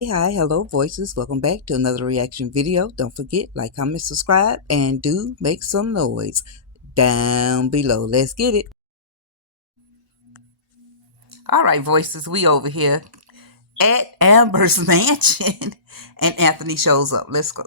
Hey, hi, hello, voices. Welcome back to another reaction video. Don't forget, like, comment, subscribe, and do make some noise down below. Let's get it. All right, voices, we over here at Amber's mansion, and Anthony shows up. Let's go.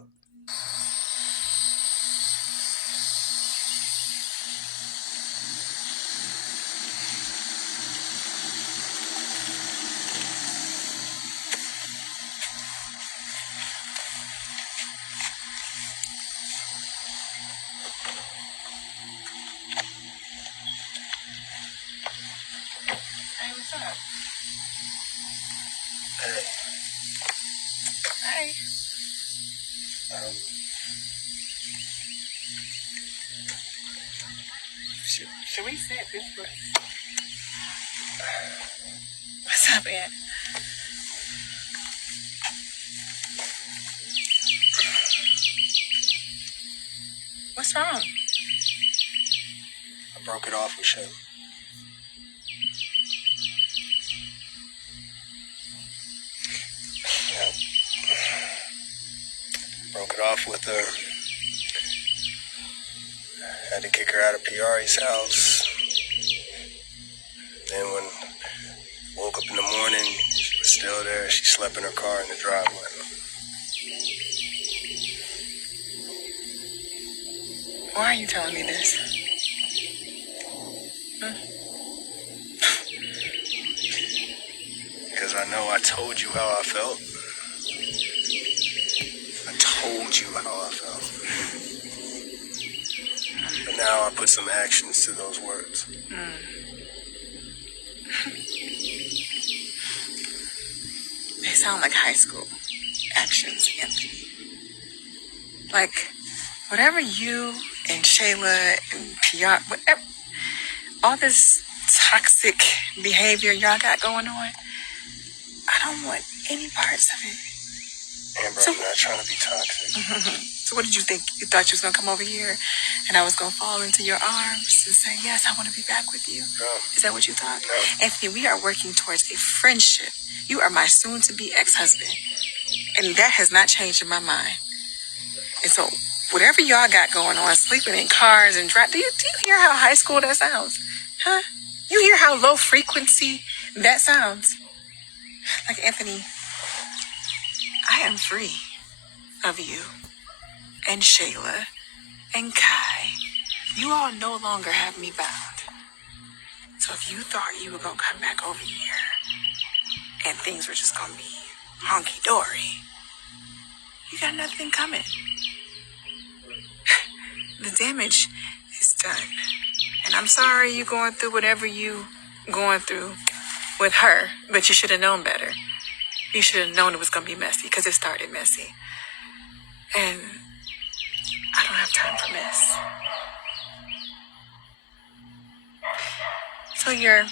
Hey, what's up? Hey. Should we set this for? What's up, Ed? What's wrong? I broke it off with Shayla. Yeah. Broke it off with her. Had to kick her out of PR's house. Then when woke up in the morning, she was still there. She slept in her car in the driveway. Why are you telling me this? Because I know I told you how I felt. I told you how I felt. But now I put some actions to those words. They sound like high school actions, Anthony. Like, whatever you and Shayla and PR, whatever, all this toxic behavior y'all got going on, I don't want any parts of it. Amber, I'm not trying to be toxic. So what did you think? You thought you was going to come over here and I was going to fall into your arms and say, yes, I want to be back with you? No. Is that what you thought? No. Anthony, we are working towards a friendship. You are my soon-to-be ex-husband. And that has not changed in my mind. And so whatever y'all got going on, sleeping in cars and driving, do you hear how high school that sounds? Huh? You hear how low frequency that sounds? Like, Anthony, I am free of you and Shayla and Kai. You all no longer have me bound. So if you thought you were going to come back over here and things were just going to be honky-dory, you got nothing coming. The damage is done. And I'm sorry you going through whatever you going through with her, but you should have known better. You should have known it was going to be messy because it started messy. And I don't have time for mess. So you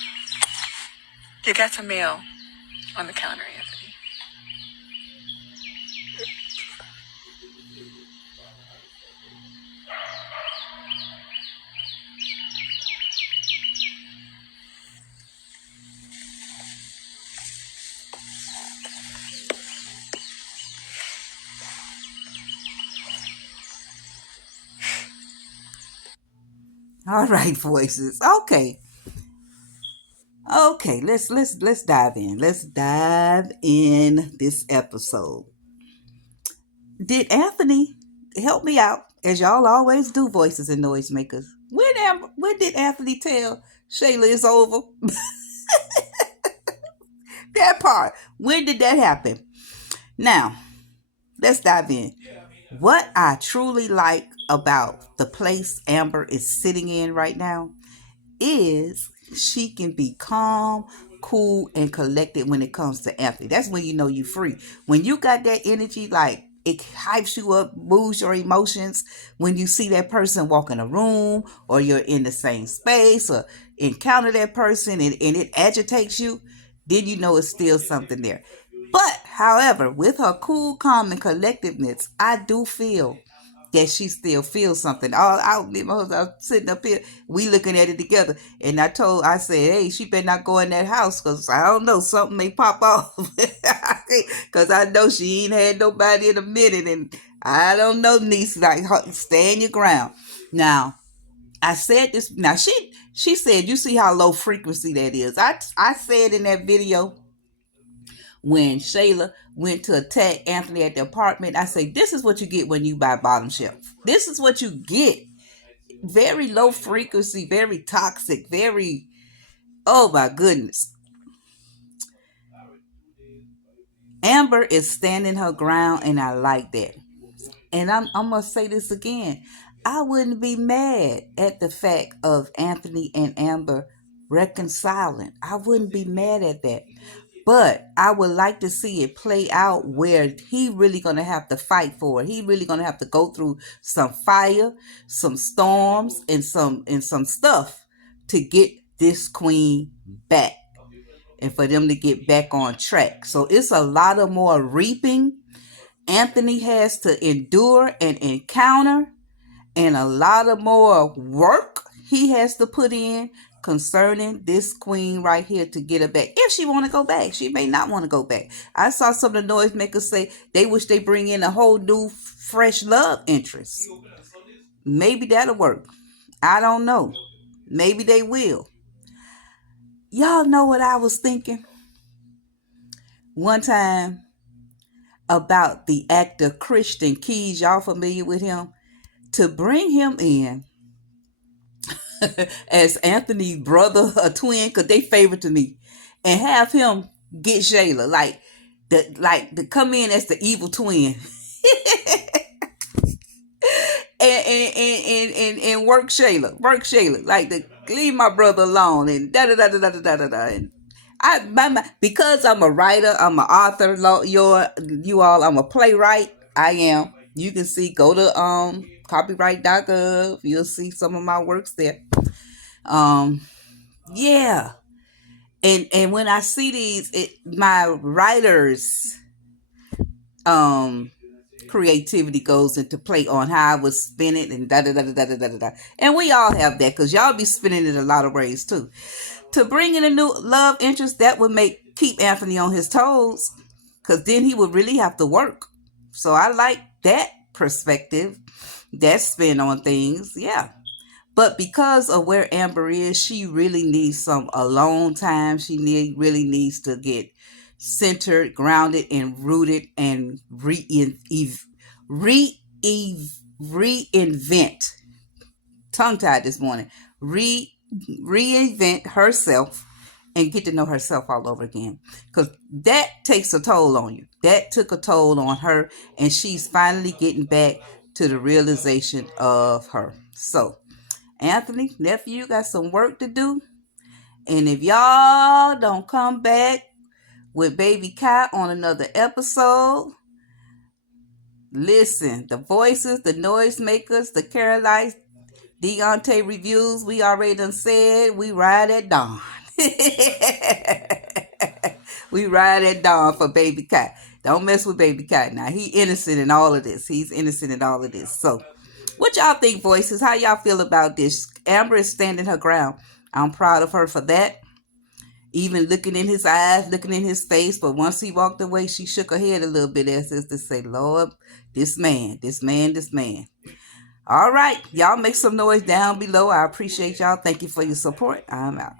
got some mail on the counter, Anthony. All right, voices. Okay, let's dive in. Let's dive in this episode. Did Anthony help me out, as y'all always do, voices and noisemakers? When did Anthony tell Shayla it's over? That part. When did that happen? Now, let's dive in. What I truly like about the place Amber is sitting in right now is she can be calm, cool, and collected when it comes to Anthony. That's when you know you're free. When you got that energy, like it hypes you up, moves your emotions. When you see that person walk in a room or you're in the same space or encounter that person and it agitates you, then you know it's still something there. But, however, with her cool, calm, and collectiveness, I do feel that she still feels something. All out, me and my husband, I was sitting up here, we looking at it together, and I said, hey, she better not go in that house, because I don't know, something may pop off, because I know she ain't had nobody in a minute, and I don't know, niece, like, stand your ground. Now, I said this, now she said, you see how low frequency that is. I said in that video, when Shayla went to attack Anthony at the apartment, I say, this is what you get when you buy bottom shelf. This is what you get. Very low frequency, very toxic, very, oh my goodness. Amber is standing her ground, and I like that. And I'm going to say this again. I wouldn't be mad at the fact of Anthony and Amber reconciling. I wouldn't be mad at that. But I would like to see it play out where he really going to have to fight for it. He really going to have to go through some fire, some storms, and some stuff to get this queen back, and for them to get back on track. So it's a lot of more reaping Anthony has to endure and encounter, and a lot of more work he has to put in concerning this queen right here to get her back. If she want to go back, she may not want to go back. I saw some of the noisemakers say they wish they bring in a whole new fresh love interest. Maybe that'll work. I don't know. Maybe they will. Y'all know what I was thinking one time about the actor Christian Keys. Y'all familiar with him? To bring him in as Anthony's brother, a twin, because they favorite to me, and have him get Shayla, to come in as the evil twin, and work Shayla, like to leave my brother alone, and da da da da da da da da. And because I'm a writer, I'm an author, you all, I'm a playwright. I am. You can see, go to copyright.gov. You'll see some of my works there. Yeah. And when I see these, my writers creativity goes into play on how I would spin it, and da da da da da da da. And we all have that, because y'all be spinning it a lot of ways too. To bring in a new love interest, that would keep Anthony on his toes, because then he would really have to work. So I like that perspective, that spin on things. Yeah. But because of where Amber is, she really needs some alone time. She really needs to get centered, grounded, and rooted, and reinvent. Tongue-tied this morning. Reinvent herself and get to know herself all over again. Because that takes a toll on you. That took a toll on her, and she's finally getting back to the realization of her. So, Anthony, nephew, you got some work to do. And if y'all don't come back with Baby Kai on another episode, listen, the voices, the noisemakers, the Carolites, Deontay reviews, we already done said we ride at dawn. We ride at dawn for Baby Kai. Don't mess with Baby Kai. Now, he innocent in all of this. He's innocent in all of this. So, what y'all think, voices? How y'all feel about this? Amber is standing her ground. I'm proud of her for that. Even looking in his eyes, looking in his face. But once he walked away, she shook her head a little bit as if to say, Lord, this man. All right. Y'all make some noise down below. I appreciate y'all. Thank you for your support. I'm out.